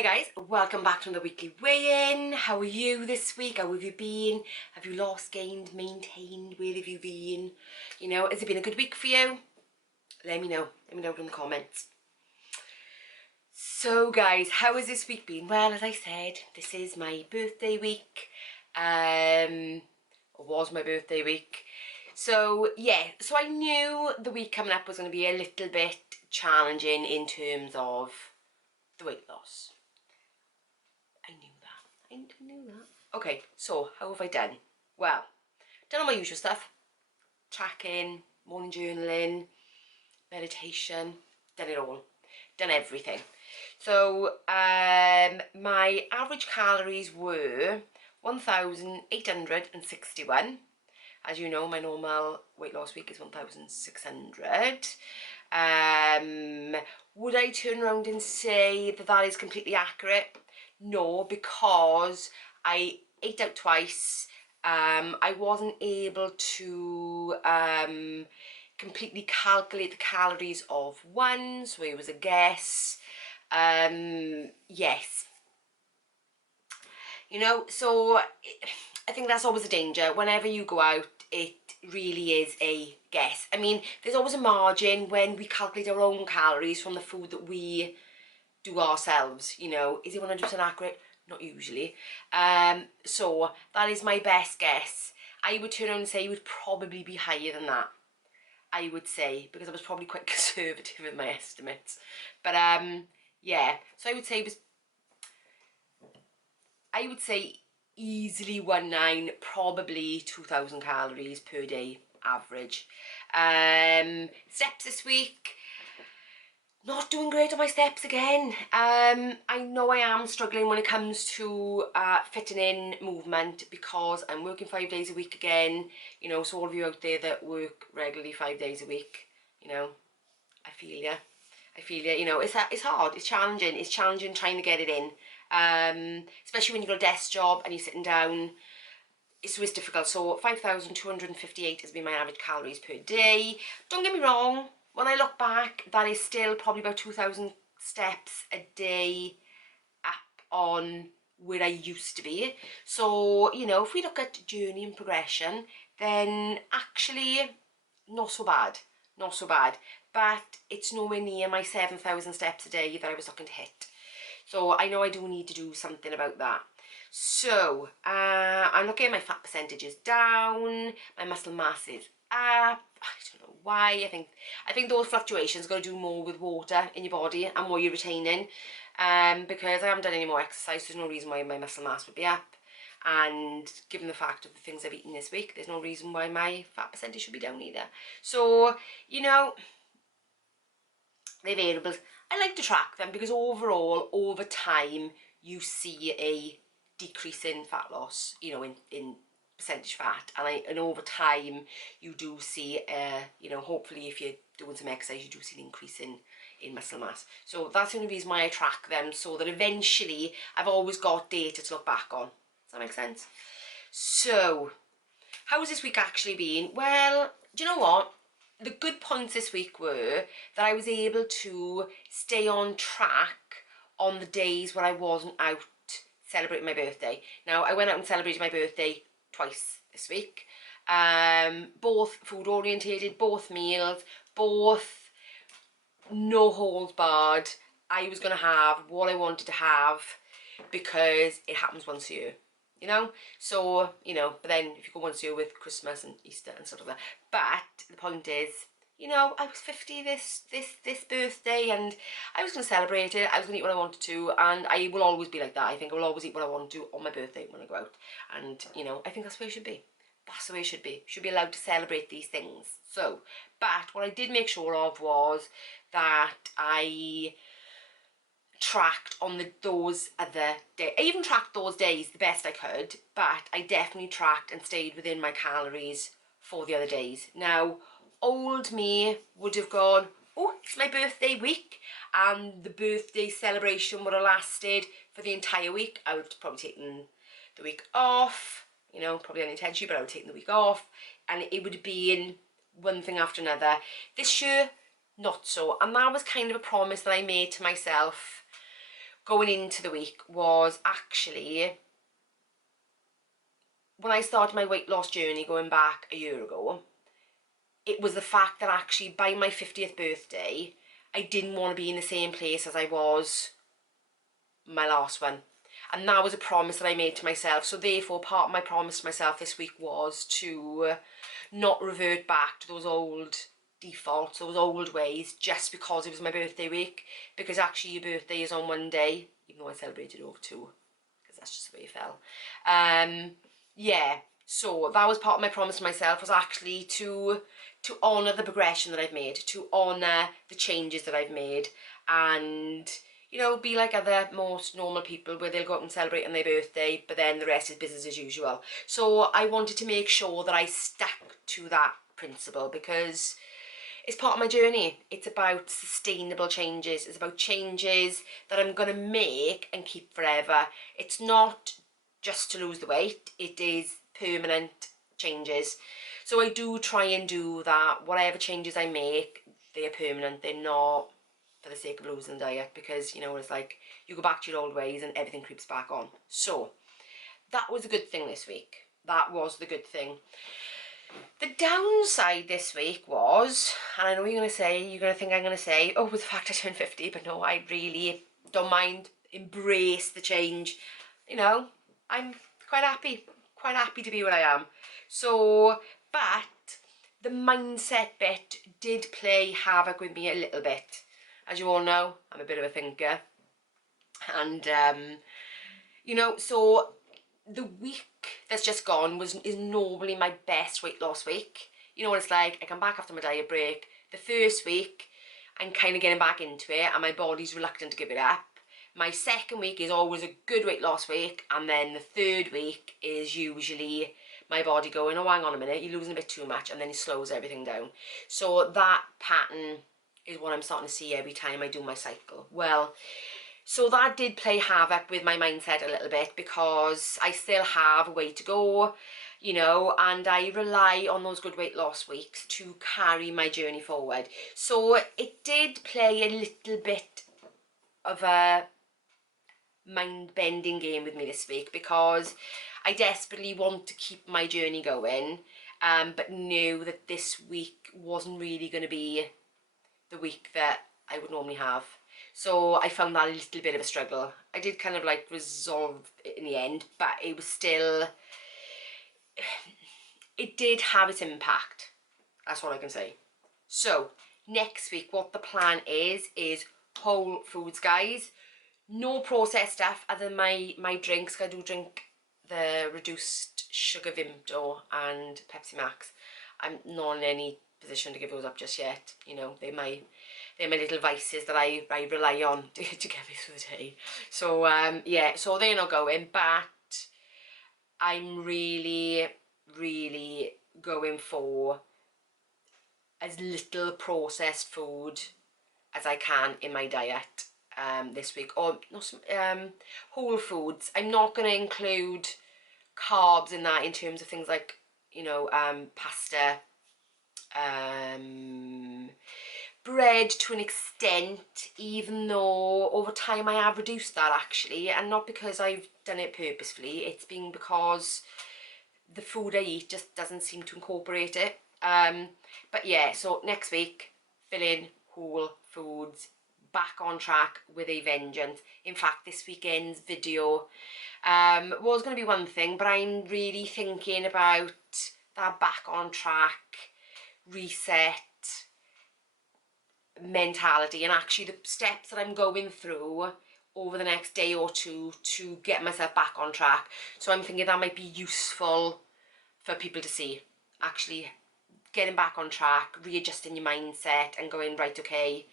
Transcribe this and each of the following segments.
Hi guys, welcome back to the weekly weigh-in. How are you this week? How have you been? Have you lost, gained, maintained? Where have you been? You know, has it been a good week for you? Let me know. Let me know in the comments. So guys, how has this week been? Well, as I said, this is my birthday week. It was my birthday week. So yeah, so I knew the week coming up was going to be a little bit challenging in terms of the weight loss. I knew that. Okay, so how have I done? Well, done all my usual stuff. Tracking, morning journaling, meditation, done it all. Done everything. So my average calories were 1,861. As you know, my normal weight loss week is 1,600. Would I turn around and say that that is completely accurate? No, because I ate out twice. I wasn't able to completely calculate the calories of one, so it was a guess. Yes. You know, so I think that's always a danger. Whenever you go out, it really is a guess. I mean, there's always a margin when we calculate our own calories from the food that we do ourselves, you know. Is it 100% accurate? Not usually. So that is my best guess. I would turn around and say it would probably be higher than that. I would say, because I was probably quite conservative in my estimates. But yeah, so I would say easily 19, probably 2,000 calories per day average. Steps this week, not doing great on my steps again. I know I am struggling when it comes to fitting in movement because I'm working 5 days a week again. You know, so all of you out there that work regularly 5 days a week, you know, I feel you. I feel you. You know, it's hard, it's challenging. It's challenging trying to get it in. Especially when you've got a desk job and you're sitting down. It's always difficult. So 5,258 has been my average calories per day. Don't get me wrong, when I look back, that is still probably about 2,000 steps a day up on where I used to be. So, you know, if we look at journey and progression, then actually not so bad. Not so bad. But it's nowhere near my 7,000 steps a day that I was looking to hit. So I know I do need to do something about that. So I'm looking at my fat percentages down, my muscle mass is up. I don't know why. I think those fluctuations got to do more with water in your body and what you're retaining. Because I haven't done any more exercise, there's no reason why my muscle mass would be up. And given the fact of the things I've eaten this week, there's no reason why my fat percentage should be down either. So, you know, they're variables. I like to track them because overall, over time, you see a decrease in fat loss, you know, in percentage fat, and over time you do see you know, hopefully if you're doing some exercise, you do see an increase in muscle mass. So that's the only reason why I track them, so that eventually I've always got data to look back on. Does that make sense? So how has this week actually been? Well, do you know what? The good points this week were that I was able to stay on track on the days when I wasn't out celebrating my birthday. Now, I went out and celebrated my birthday twice this week. Both food orientated, both meals, both no holds barred. I was going to have what I wanted to have because it happens once a year. You know, so, you know, but then if you go once a year with Christmas and Easter and stuff like that. But the point is, you know, I was 50 this birthday and I was going to celebrate it. I was going to eat what I wanted to, and I will always be like that. I think I will always eat what I want to on my birthday when I go out. And, you know, I think that's the way it should be. That's the way it should be. Should be allowed to celebrate these things. So, but what I did make sure of was that I tracked on those other days. I even tracked those days the best I could, but I definitely tracked and stayed within my calories for the other days. Now, old me would have gone, oh, it's my birthday week, and the birthday celebration would have lasted for the entire week. I would have probably taken the week off, you know, probably unintentionally, but I would have taken the week off, and it would have been one thing after another. This year, not so, and that was kind of a promise that I made to myself going into the week was actually, when I started my weight loss journey going back a year ago, it was the fact that actually by my 50th birthday, I didn't want to be in the same place as I was my last one. And that was a promise that I made to myself. So therefore, part of my promise to myself this week was to not revert back to those old defaults, those old ways, just because it was my birthday week. Because actually your birthday is on one day, even though I celebrated over two, because that's just the way it fell. Yeah, so that was part of my promise to myself, was actually to honour the progression that I've made, to honour the changes that I've made, and, you know, be like other most normal people where they'll go out and celebrate on their birthday, but then the rest is business as usual. So I wanted to make sure that I stuck to that principle, because it's part of my journey. It's about sustainable changes. It's about changes that I'm going to make and keep forever. It's not just to lose the weight. It is permanent changes. So I do try and do that. Whatever changes I make, they are permanent. They're not for the sake of losing the diet, because, you know, it's like you go back to your old ways and everything creeps back on. So that was a good thing this week. That was the good thing. The downside this week was, and I know you're going to think I'm going to say, oh, with the fact I turned 50, but no, I really don't mind, embrace the change. You know, I'm quite happy to be where I am. So, but the mindset bit did play havoc with me a little bit. As you all know, I'm a bit of a thinker. And, you know, so the week that's just gone is normally my best weight loss week. You know what it's like, I come back after my diet break. The first week, I'm kind of getting back into it and my body's reluctant to give it up. My second week is always a good weight loss week, and then the third week is usually my body going, oh, hang on a minute, you're losing a bit too much, and then it slows everything down. So that pattern is what I'm starting to see every time I do my cycle. Well, so that did play havoc with my mindset a little bit, because I still have a way to go, you know, and I rely on those good weight loss weeks to carry my journey forward. So it did play a little bit of a mind-bending game with me this week, because I desperately want to keep my journey going, but knew that this week wasn't really going to be the week that I would normally have. So I found that a little bit of a struggle. I did kind of like resolve it in the end, but it was still, it did have its impact. That's all I can say. So next week, what the plan is whole foods, guys. No processed stuff other than my drinks. I do drink the reduced sugar Vimto and Pepsi Max. I'm not in any position to give those up just yet. You know, they're my little vices that I rely on to get me through the day. So yeah, so they're not going, but I'm really going for as little processed food as I can in my diet this week, or not whole foods. I'm not going to include carbs in that, in terms of things like, you know, pasta, bread to an extent, even though over time I have reduced that actually, and not because I've done it purposefully. It's been because the food I eat just doesn't seem to incorporate it. But yeah, so next week, fill in whole foods, back on track with a vengeance. In fact, this weekend's video was going to be one thing, but I'm really thinking about that back on track, reset mentality, and actually the steps that I'm going through over the next day or two to get myself back on track. So I'm thinking that might be useful for people to see, actually getting back on track, readjusting your mindset and going, right, okay,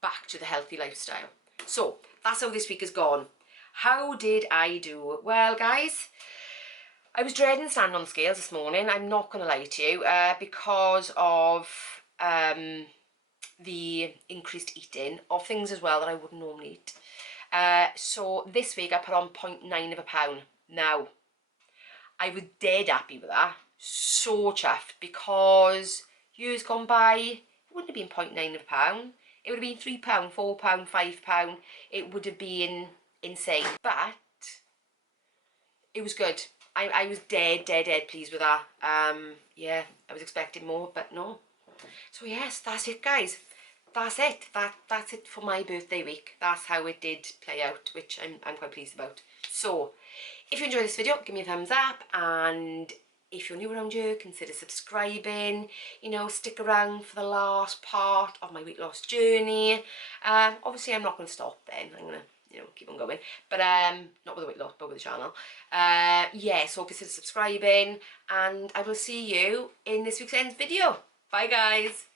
back to the healthy lifestyle. So that's how this week has gone. How did I do? Well, guys, I was dreading standing on the scales this morning, I'm not going to lie to you, because of the increased eating of things as well that I wouldn't normally eat. So this week I put on 0.9 of a pound. Now, I was dead happy with that, so chuffed, because years gone by, it wouldn't have been 0.9 of a pound. it would have been £3, £4, £5. It would have been insane. But it was good. I was dead pleased with that. Yeah, I was expecting more, but no. So yes, that's it, guys. That's it. That's it for my birthday week. That's how it did play out, which I'm quite pleased about. So, if you enjoyed this video, give me a thumbs up, and if you're new around here, consider subscribing. You know, stick around for the last part of my weight loss journey. Obviously, I'm not going to stop then. I'm going to, you know, keep on going. But not with the weight loss, but with the channel. Yeah, so consider subscribing, and I will see you in this weekend's video. Bye, guys.